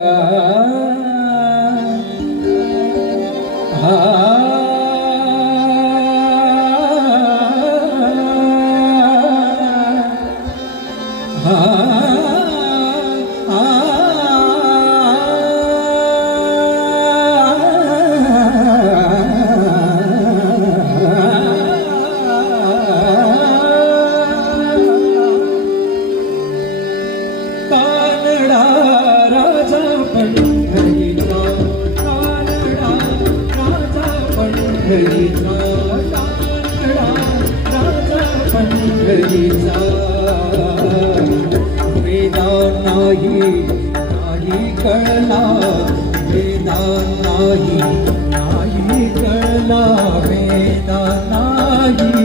कानडा पंढरीचा पंढरीचा वेदा नाही नाही कळला वेदा नाही नाही कळला वेदा नाही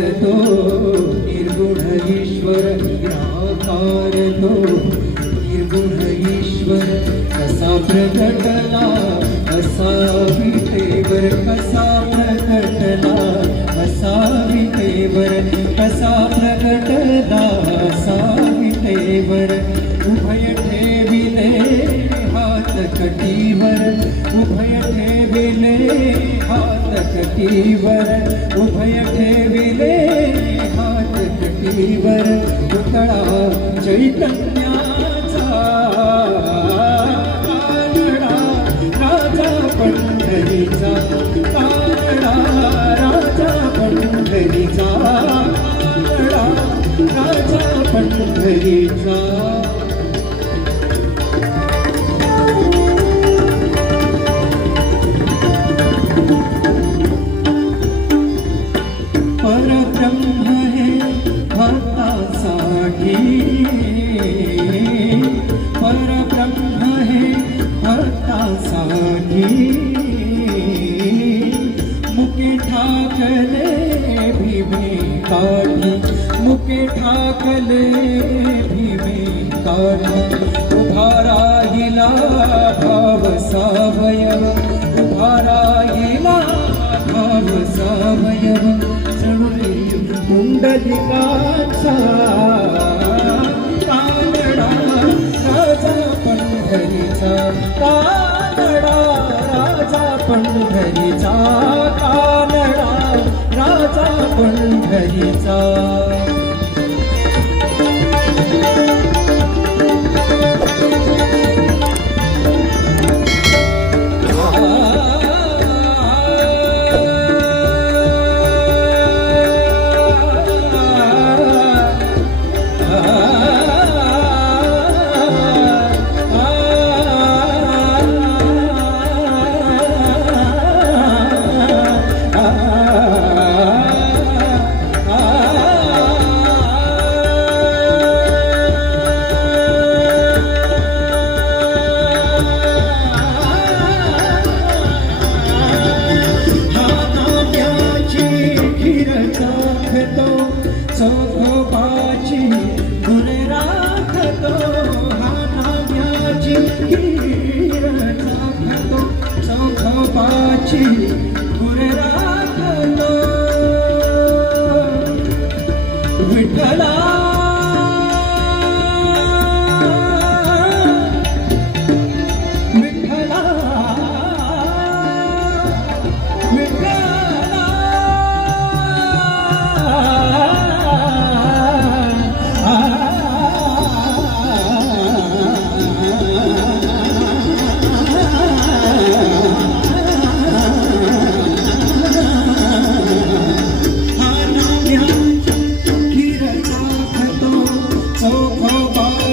तो निर्गुण ईश्वर निराकार तो. निर्गुण ईश्वर कसा प्रगटला असा विटेवर कसा प्रगटला कटीवर उभय ठेविले हात कटीवर पुतळा चैतन्याचा. राजा पंढरीचा कानडा राजा पंढरीचा राजा पंढरीचा. के ठाकले भीमे काठी उभा राहिला भाव सावयव उभा राहिला भाव सावयव चढुली कुंडलिकाचा कानडा राजा पंढरीचा कानडा राजा पंढरीचा कानडा राजा पंढरीचा. Kiri, kiri, kiri, kiri, kiri, kiri, kiri, kiri,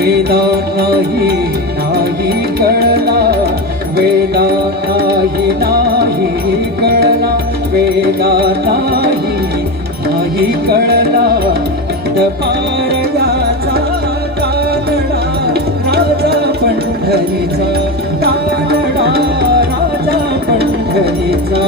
Veda नाही नाही कळला. वेदा नाही नाही कळला. वेदा नाही नाही कळला. दपार याचा कानडा राजा पंढरीचा कानडा राजा पंढरीचा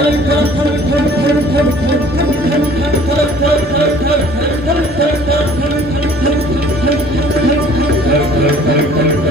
Thank you.